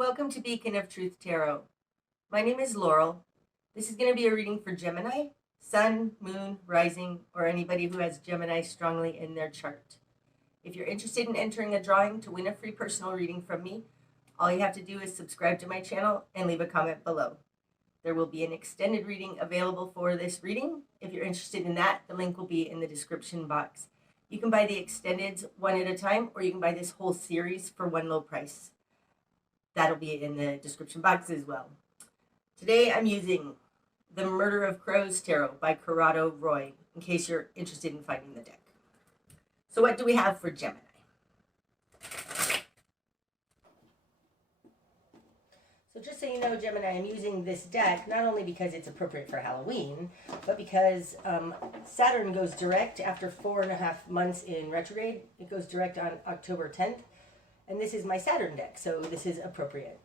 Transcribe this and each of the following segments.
Welcome to Beacon of Truth Tarot. My name is Laurel. This is going to be a reading for Gemini, Sun, Moon, Rising, or anybody who has Gemini strongly in their chart. If you're interested in entering a drawing to win a free personal reading from me, all you have to do is subscribe to my channel and leave a comment below. There will be an extended reading available for this reading. If you're interested in that, the link will be in the description box. You can buy the extendeds one at a time, or you can buy this whole series for one low price. That'll be in the description box as well. Today I'm using The Murder of Crows Tarot by Corrado Roi, in case you're interested in finding the deck. So what do we have for Gemini? So just so you know, Gemini, I'm using this deck not only because it's appropriate for Halloween, but because Saturn goes direct after 4.5 months in retrograde. It goes direct on October 10th. And this is my Saturn deck, so this is appropriate.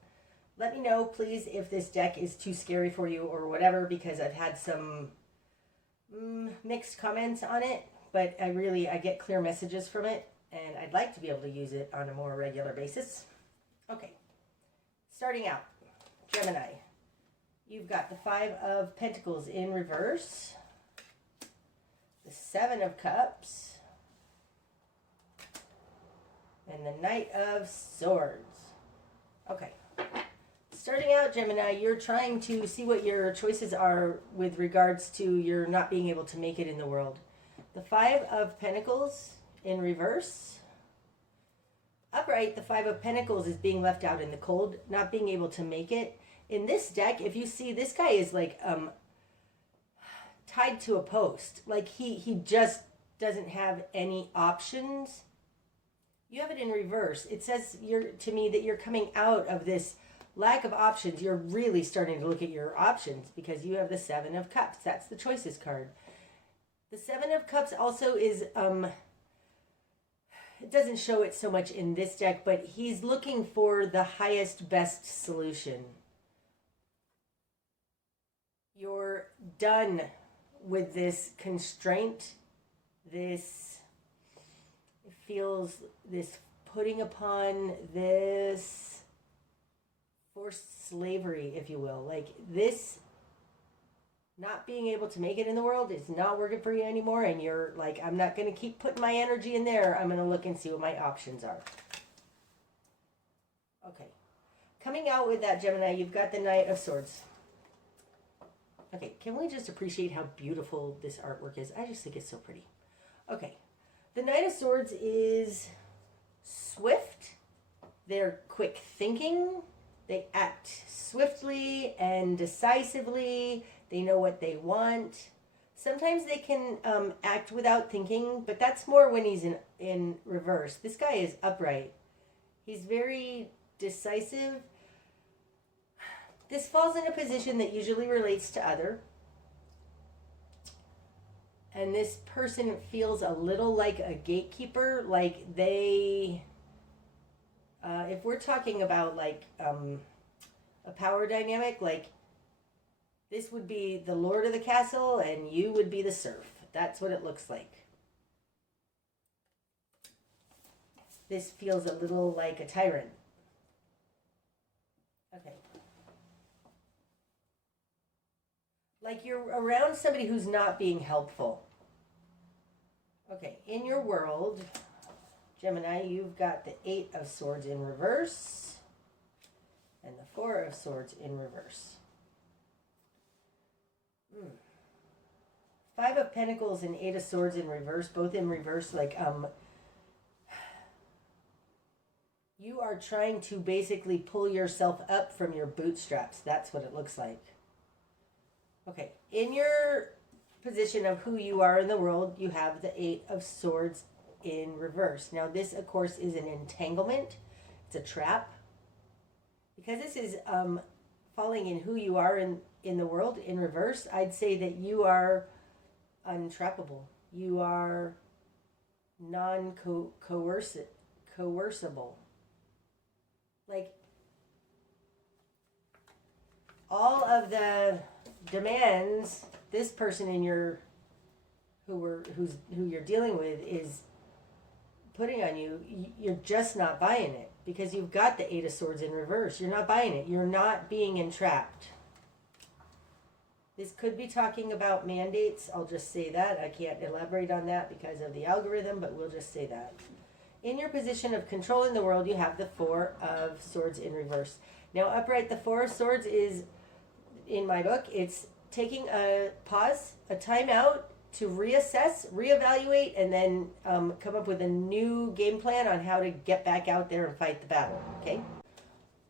Let me know, please, if this deck is too scary for you or whatever, because I've had some mixed comments on it, but I get clear messages from it, and I'd like to be able to use it on a more regular basis. Okay, starting out, Gemini, you've got the 5 of Pentacles in reverse, the 7 of Cups, and the Knight of Swords. Okay. Starting out, Gemini, you're trying to see what your choices are with regards to your not being able to make it in the world. The 5 of Pentacles in reverse. Upright, the 5 of Pentacles is being left out in the cold, not being able to make it. In this deck, if you see, this guy is like tied to a post. Like he just doesn't have any options. You have it in reverse. It says to me that you're coming out of this lack of options. You're really starting to look at your options because you have the 7 of Cups. That's the choices card. The 7 of Cups also is, it doesn't show it so much in this deck, but he's looking for the highest, best solution. You're done with this constraint, this feels this putting upon this forced slavery, if you will. Like this not being able to make it in the world is not working for you anymore, and you're like, I'm not going to keep putting my energy in there. I'm going to look and see what my options are. Okay. Coming out with that, Gemini, you've got the Knight of Swords. Okay, can we just appreciate how beautiful this artwork is? I just think it's so pretty. Okay. The Knight of Swords is swift. They're quick thinking. They act swiftly and decisively. They know what they want. Sometimes they can act without thinking, but that's more when he's in reverse. This guy is upright. He's very decisive. This falls in a position that usually relates to other. And this person feels a little like a gatekeeper, like they, if we're talking about like a power dynamic, like this would be the lord of the castle and you would be the serf. That's what it looks like. This feels a little like a tyrant. Okay. Like you're around somebody who's not being helpful. Okay, in your world, Gemini, you've got the 8 of Swords in reverse and the 4 of Swords in reverse. 5 of Pentacles and 8 of Swords in reverse, both in reverse, like you are trying to basically pull yourself up from your bootstraps. That's what it looks like. Okay, in your position of who you are in the world, you have the 8 of Swords in reverse. Now this, of course, is an entanglement. It's a trap. Because this is falling in who you are in the world in reverse, I'd say that you are untrappable. You are coercible. Like all of the demands this person in your who you're dealing with is putting on you, you're just not buying it. because you've got the Eight of Swords in reverse. You're not buying it. You're not being entrapped. This could be talking about mandates. I'll just say that. I can't elaborate on that because of the algorithm, but we'll just say that. In your position of control in the world, you have the Four of Swords in reverse. Now, upright, the Four of Swords is, in my book, it's taking a pause, a timeout to reassess, reevaluate, and then come up with a new game plan on how to get back out there and fight the battle, okay?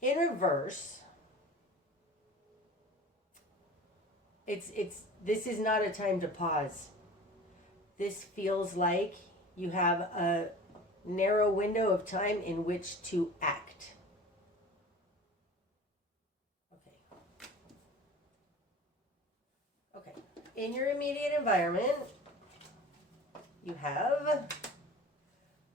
In reverse, this is not a time to pause. This feels like you have a narrow window of time in which to act. Okay. In your immediate environment, you have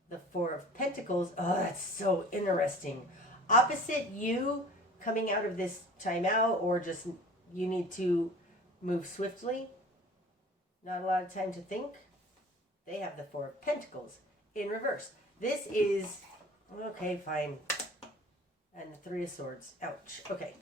the Four of Pentacles. Oh, that's so interesting. Opposite you coming out of this timeout, or just you need to move swiftly, not a lot of time to think. They have the Four of Pentacles in reverse. This is, okay, fine. And the Three of Swords. Ouch. Okay.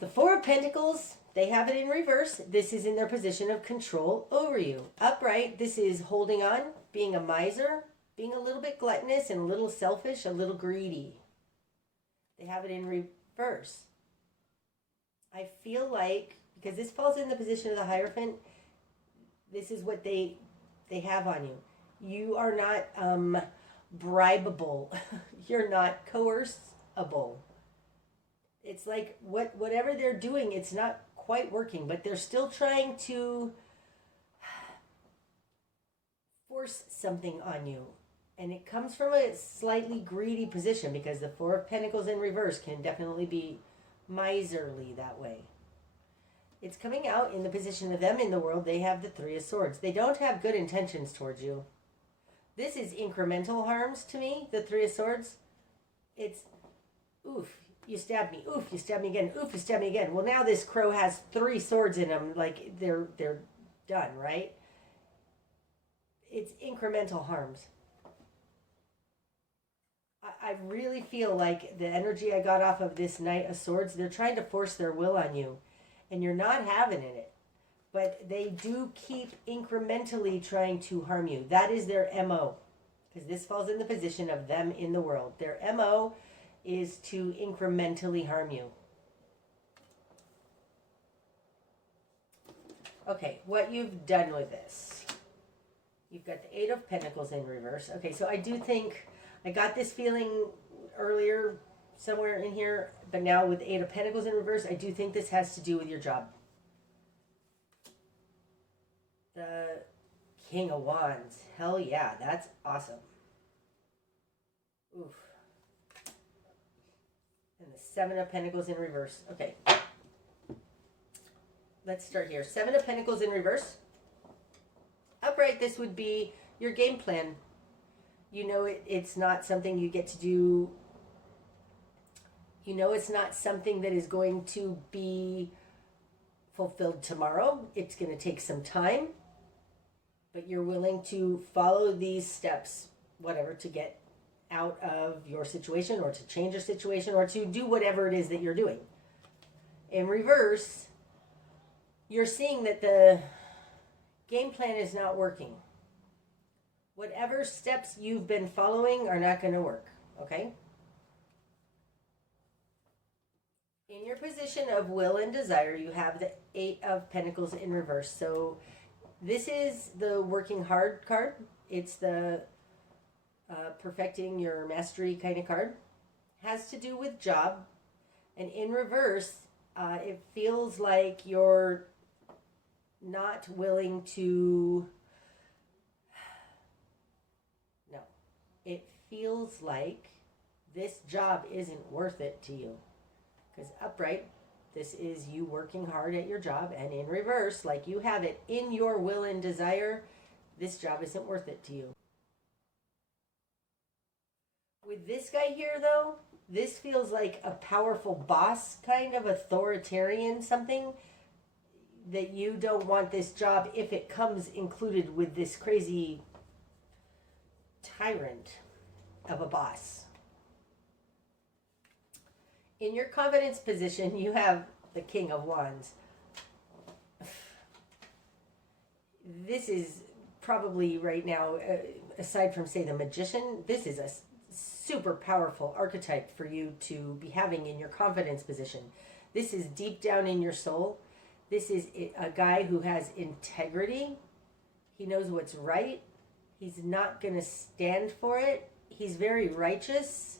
The Four of Pentacles, they have it in reverse. This is in their position of control over you. Upright, this is holding on, being a miser, being a little bit gluttonous and a little selfish, a little greedy. They have it in reverse. I feel like, because this falls in the position of the Hierophant, this is what they have on you. You are not bribable. You're not coercible. It's like whatever they're doing, it's not quite working, but they're still trying to force something on you. And it comes from a slightly greedy position, because the Four of Pentacles in reverse can definitely be miserly that way. It's coming out in the position of them in the world. They have the Three of Swords. They don't have good intentions towards you. This is incremental harms to me, the Three of Swords. It's, oof, you stabbed me. Oof, you stabbed me again. Oof, you stabbed me again. Well, now this crow has 3 swords in him. Like, they're done, right? It's incremental harms. I really feel like the energy I got off of this Knight of Swords, they're trying to force their will on you. And you're not having it. But they do keep incrementally trying to harm you. That is their MO. Because this falls in the position of them in the world. Their MO is to incrementally harm you. Okay, what you've done with this. You've got the Eight of Pentacles in reverse. Okay, so I do think, I got this feeling earlier somewhere in here, but now with Eight of Pentacles in reverse, I do think this has to do with your job. The King of Wands. Hell yeah, that's awesome. Oof. And the Seven of Pentacles in reverse. Okay. Let's start here. Seven of Pentacles in reverse. Upright, this would be your game plan. You know it's not something you get to do. You know it's not something that is going to be fulfilled tomorrow. It's going to take some time. But you're willing to follow these steps, whatever, to get out of your situation, or to change your situation, or to do whatever it is that you're doing. In reverse, you're seeing that the game plan is not working. Whatever steps you've been following are not going to work, okay? In your position of will and desire, you have the Eight of Pentacles in reverse. So this is the working hard card. It's the perfecting your mastery kind of card. Has to do with job. And in reverse, it feels like you're not willing to... No. It feels like this job isn't worth it to you. Because upright, this is you working hard at your job. And in reverse, like you have it in your will and desire, this job isn't worth it to you. With this guy here, though, this feels like a powerful boss, kind of authoritarian something, that you don't want this job if it comes included with this crazy tyrant of a boss. In your confidence position, you have the King of Wands. This is probably right now, aside from, say, the Magician, this is a super powerful archetype for you to be having in your confidence position. This is deep down in your soul. This is a guy who has integrity. He knows what's right. He's not going to stand for it. He's very righteous.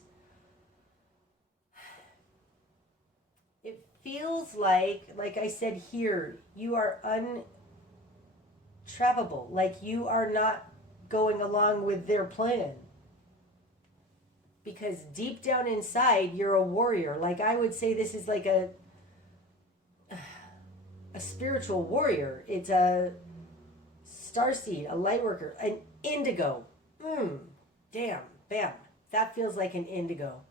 It feels like I said here, you are untrappable. Like you are not going along with their plan. Because deep down inside, you're a warrior. Like I would say this is like a spiritual warrior. It's a starseed, a lightworker, an indigo. Damn, bam. That feels like an indigo.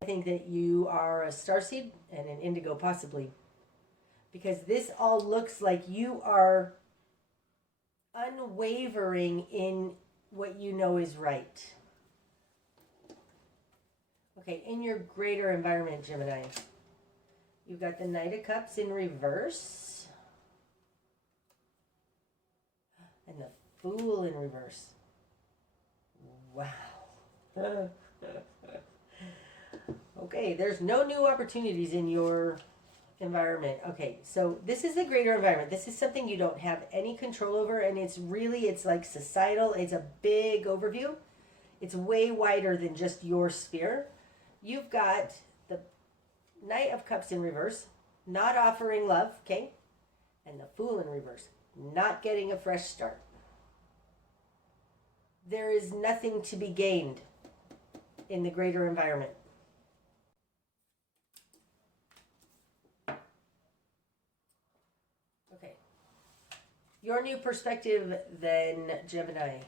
I think that you are a starseed and an indigo possibly. Because this all looks like you are unwavering in what you know is right. Okay, in your greater environment, Gemini, you've got the Knight of Cups in reverse. And the Fool in reverse. Wow. Okay, there's no new opportunities in your environment. Okay, so this is the greater environment. This is something you don't have any control over, and it's like societal. It's a big overview. It's way wider than just your sphere. You've got the Knight of Cups in reverse, not offering love, okay? And the Fool in reverse, not getting a fresh start. There is nothing to be gained in the greater environment. Okay. Your new perspective then, Gemini.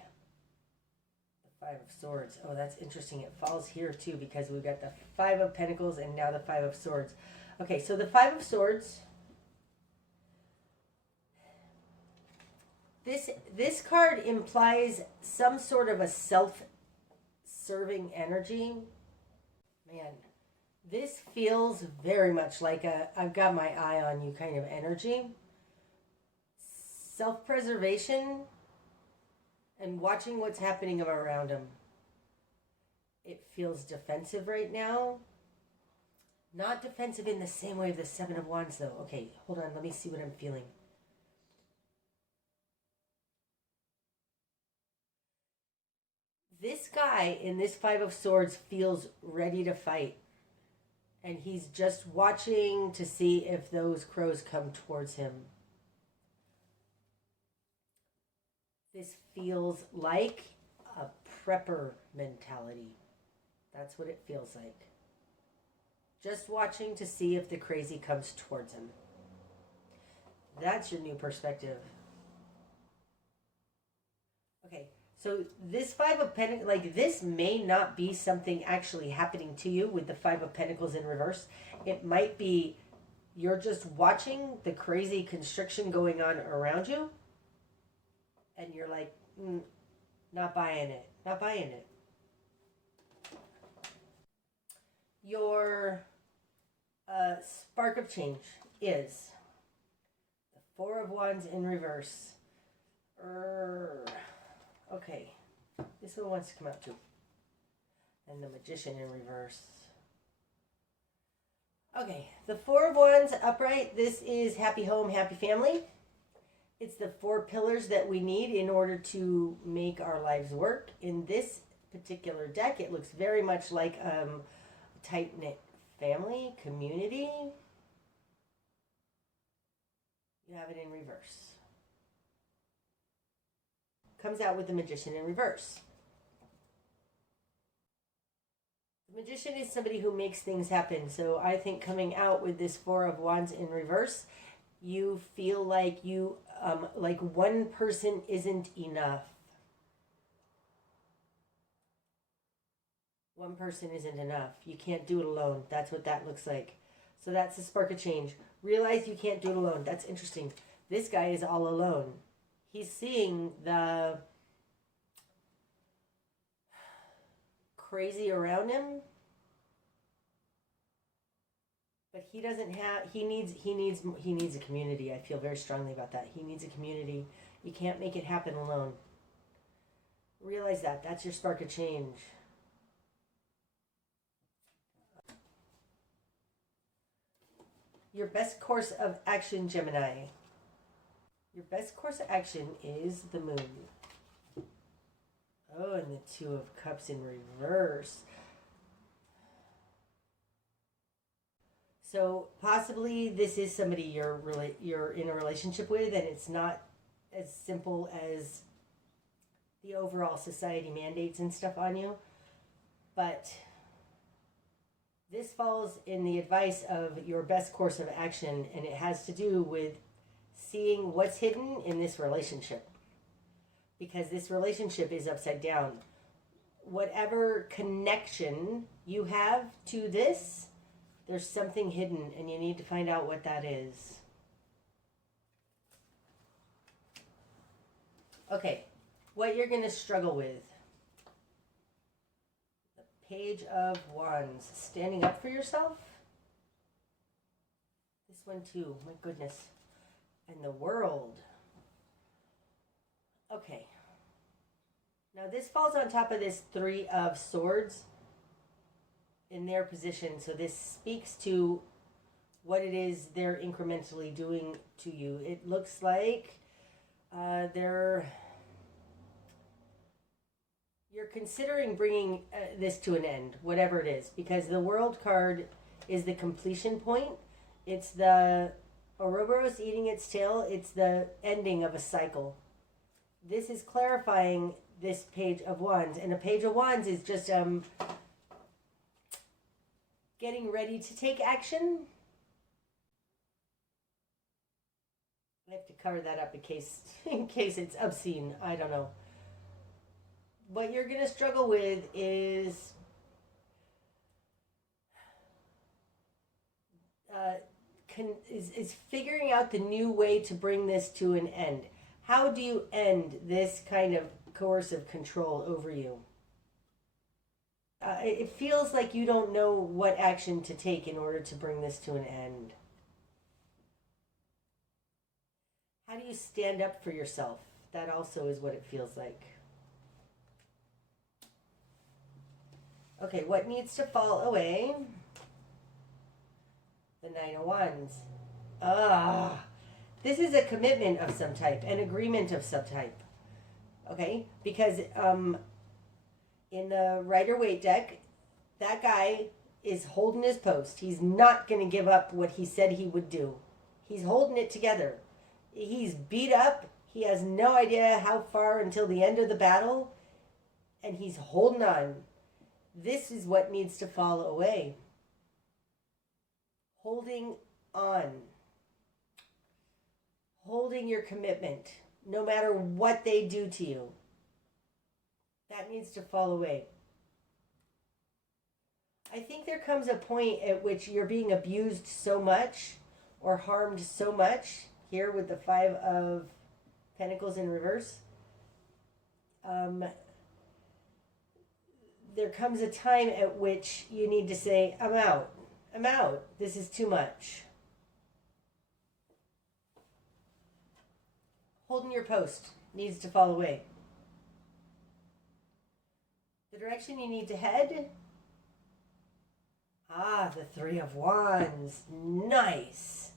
The Five of Swords. Oh, that's interesting. It falls here too because we've got the Five of Pentacles and now the Five of Swords. Okay, so the Five of Swords. This card implies some sort of a self-serving energy. Man, this feels very much like a I've got my eye on you kind of energy. Self-preservation and watching what's happening around him. It feels defensive right now. Not defensive in the same way of the Seven of Wands though. Okay, hold on, let me see what I'm feeling. This guy in this Five of Swords feels ready to fight. And he's just watching to see if those crows come towards him. This feels like a prepper mentality. That's what it feels like. Just watching to see if the crazy comes towards him. That's your new perspective. Okay. So this Five of Pentacles, like this may not be something actually happening to you with the Five of Pentacles in reverse. It might be you're just watching the crazy constriction going on around you. And you're like, not buying it. Not buying it. Your spark of change is the Four of Wands in reverse. Okay, this one wants to come out too. And the Magician in reverse. Okay, the Four of Wands upright. This is happy home, happy family. It's the four pillars that we need in order to make our lives work. In this particular deck, it looks very much like a tight-knit family, community. You have it in reverse. Comes out with the Magician in reverse. The Magician is somebody who makes things happen. So I think coming out with this Four of Wands in reverse, you feel like you, like one person isn't enough. One person isn't enough. You can't do it alone. That's what that looks like. So that's the spark of change. Realize you can't do it alone. That's interesting. This guy is all alone. He's seeing the crazy around him. But he doesn't have, he needs a community. I feel very strongly about that. He needs a community. You can't make it happen alone. Realize that. That's your spark of change. Your best course of action, Gemini. Your best course of action is the moon. Oh, and the Two of Cups in reverse. So possibly this is somebody you're in a relationship with, and it's not as simple as the overall society mandates and stuff on you. But this falls in the advice of your best course of action, and it has to do with seeing what's hidden in this relationship. Because this relationship is upside down. Whatever connection you have to this, there's something hidden, and you need to find out what that is. Okay, what you're going to struggle with. The Page of Wands. Standing up for yourself. This one too, my goodness. And the World. Okay. Now this falls on top of this Three of Swords in their position. So this speaks to what it is they're incrementally doing to you. It looks like you're considering bringing this to an end, whatever it is, because the World card is the completion point. It's the Ouroboros eating its tail. It's the ending of a cycle. This is clarifying this Page of Wands, and a Page of Wands is just getting ready to take action. I have to cover that up in case it's obscene. I don't know. What you're going to struggle with is figuring out the new way to bring this to an end. How do you end this kind of coercive control over you? It feels like you don't know what action to take in order to bring this to an end. How do you stand up for yourself? That also is what it feels like. Okay, what needs to fall away? The Nine of Wands. This is a commitment of some type, an agreement of some type. Okay, because in the Rider-Waite deck, that guy is holding his post. He's not going to give up what he said he would do. He's holding it together. He's beat up. He has no idea how far until the end of the battle, and he's holding on. This is what needs to fall away. Holding on. Holding your commitment, no matter what they do to you. That needs to fall away. I think there comes a point at which you're being abused so much or harmed so much, here with the Five of Pentacles in reverse. There comes a time at which you need to say, I'm out. I'm out. This is too much. Holding your post needs to fall away. The direction you need to head? The Three of Wands. Nice.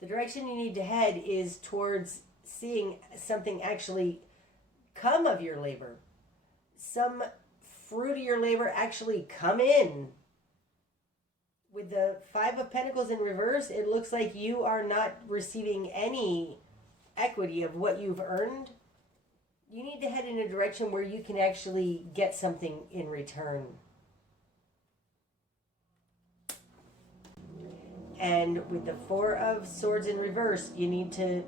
The direction you need to head is towards seeing something actually come of your labor. Some fruit of your labor actually come in. With the Five of Pentacles in reverse, it looks like you are not receiving any equity of what you've earned. You need to head in a direction where you can actually get something in return. And with the Four of Swords in reverse, you need to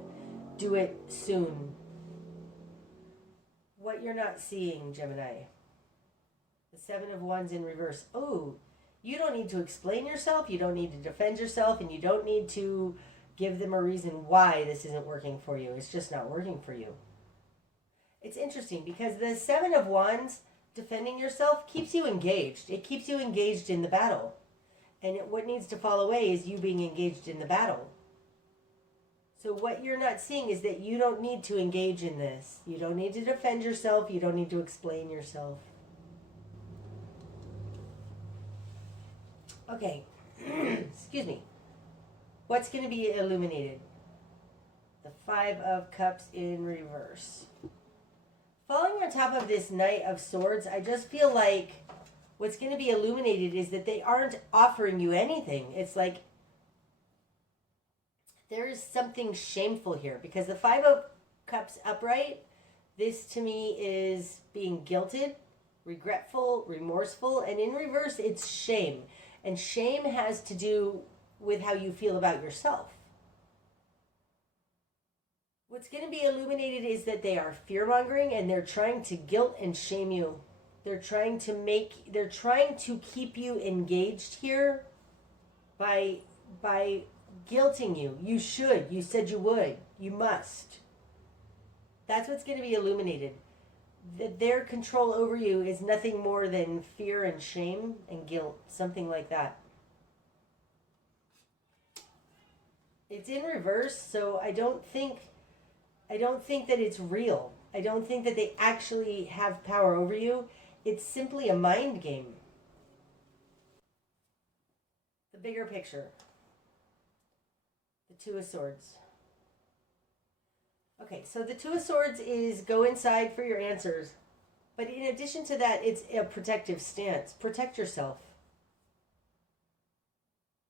do it soon. What you're not seeing, Gemini. The Seven of Wands in reverse. Oh, you don't need to explain yourself. You don't need to defend yourself. And you don't need to give them a reason why this isn't working for you. It's just not working for you. It's interesting because the Seven of Wands, defending yourself, keeps you engaged. It keeps you engaged in the battle. And what needs to fall away is you being engaged in the battle. So what you're not seeing is that you don't need to engage in this. You don't need to defend yourself. You don't need to explain yourself. Okay. Excuse me. What's going to be illuminated? The Five of Cups in reverse. Falling on top of this Knight of Swords, I just feel like what's going to be illuminated is that they aren't offering you anything. It's like there is something shameful here, because the Five of Cups upright, this to me is being guilted, regretful, remorseful, and in reverse it's shame. And shame has to do with how you feel about yourself. What's going to be illuminated is that they are fear-mongering and they're trying to guilt and shame you. They're trying to keep you engaged here by guilting you. You should. You said you would. You must. That's what's going to be illuminated. That their control over you is nothing more than fear and shame and guilt, something like that. It's in reverse, so I don't think that it's real. I don't think that they actually have power over you. It's simply a mind game. The bigger picture. The Two of Swords. Okay, so the Two of Swords is go inside for your answers. But in addition to that, it's a protective stance. Protect yourself.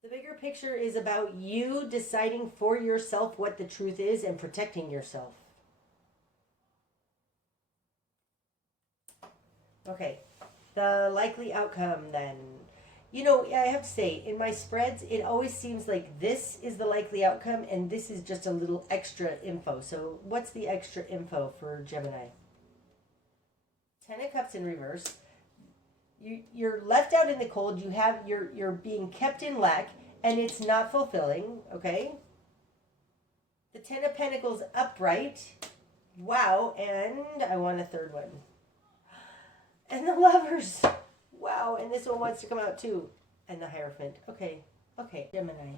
The bigger picture is about you deciding for yourself what the truth is and protecting yourself. Okay, the likely outcome then. You know, I have to say, in my spreads, it always seems like this is the likely outcome and this is just a little extra info. So what's the extra info for Gemini? Ten of Cups in reverse. You're left out in the cold. You're being kept in lack and it's not fulfilling, okay? The Ten of Pentacles upright. Wow, and I want a third one. And the Lovers. Wow, and this one wants to come out too. And the Hierophant. Okay, Gemini.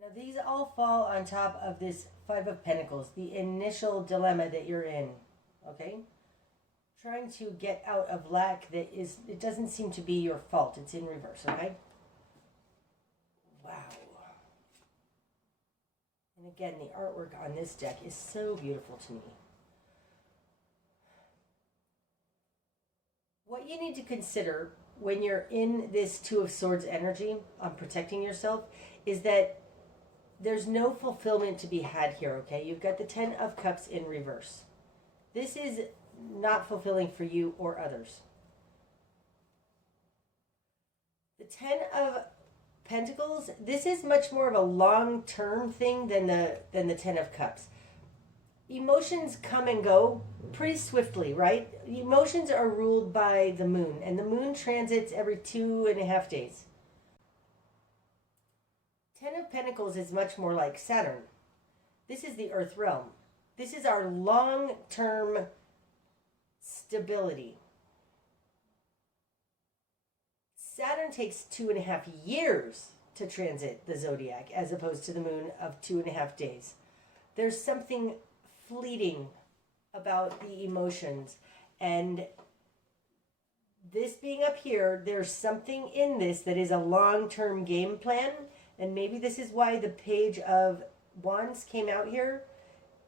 Now these all fall on top of this Five of Pentacles, the initial dilemma that you're in, okay? Trying to get out of lack it doesn't seem to be your fault. It's in reverse, okay? Wow. And again, the artwork on this deck is so beautiful to me. What you need to consider when you're in this Two of Swords energy on protecting yourself is that there's no fulfillment to be had here, okay? You've got the Ten of Cups in reverse. This is not fulfilling for you or others. The Ten of Pentacles, this is much more of a long-term thing than the Ten of Cups. Emotions come and go pretty swiftly, right? Emotions are ruled by the moon, and the moon transits every 2.5 days. Ten of Pentacles is much more like Saturn. This is the Earth realm. This is our long-term stability. Saturn takes 2.5 years to transit the zodiac, as opposed to the moon of 2.5 days. There's something fleeting about the emotions, and this being up here, there's something in this that is a long-term game plan, and maybe this is why the Page of Wands came out here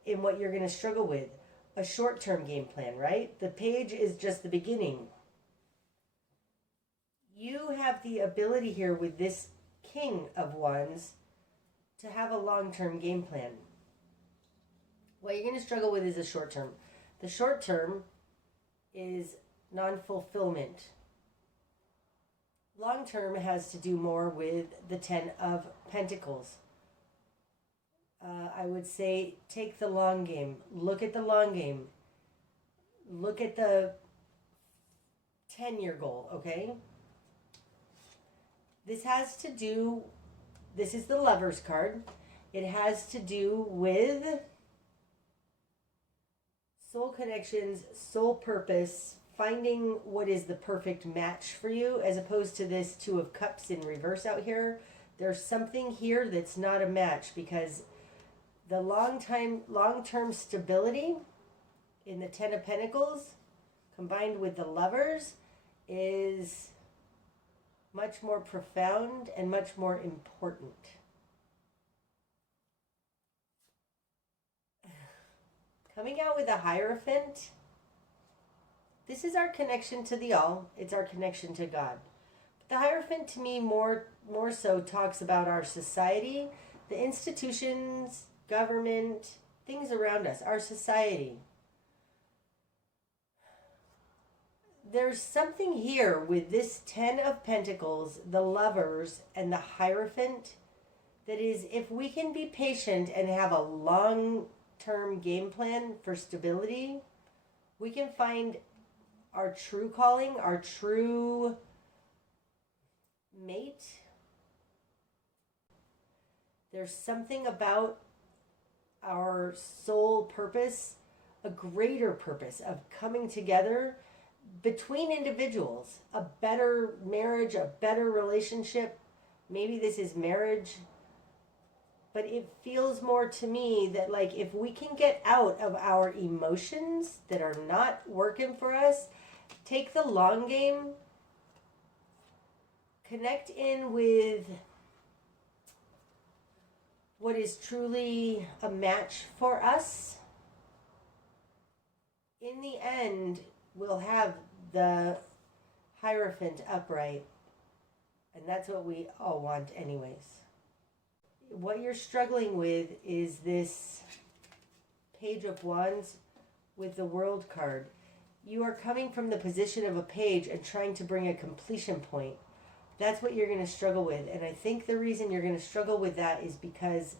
in what you're going to struggle with. A short-term game plan, right? The Page is just the beginning. You have the ability here with this King of Wands to have a long-term game plan. What you're going to struggle with is the short term. The short term is non-fulfillment. Long term has to do more with the Ten of Pentacles. I would say take the long game. Look at the long game. Look at the 10-year goal, okay? This has to do, this is the Lovers card. It has to do with soul connections, soul purpose, finding what is the perfect match for you, as opposed to this Two of Cups in reverse out here. There's something here that's not a match, because the long-term stability in the Ten of Pentacles combined with the Lovers is much more profound and much more important. Coming out with a Hierophant, this is our connection to the All. It's our connection to God. But the Hierophant, to me, more so talks about our society, the institutions, government, things around us, our society. There's something here with this Ten of Pentacles, the Lovers, and the Hierophant that is, if we can be patient and have a long-term game plan for stability, we can find our true calling, our true mate. There's something about our soul purpose, a greater purpose of coming together between individuals, a better marriage, a better relationship. Maybe this is marriage, but it feels more to me that, like, if we can get out of our emotions that are not working for us, take the long game, connect in with what is truly a match for us, in the end, we'll have the Hierophant upright. And that's what we all want anyways. What you're struggling with is this Page of Wands with the World card. You are coming from the position of a page and trying to bring a completion point. That's what you're going to struggle with. And I think the reason you're going to struggle with that is because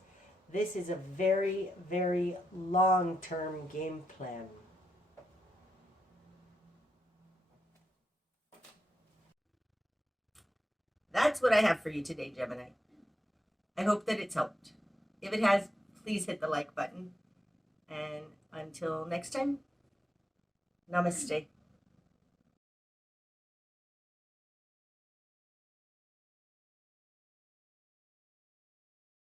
this is a very, very long-term game plan. That's what I have for you today, Gemini. I hope that it's helped. If it has, please hit the like button. And until next time, namaste.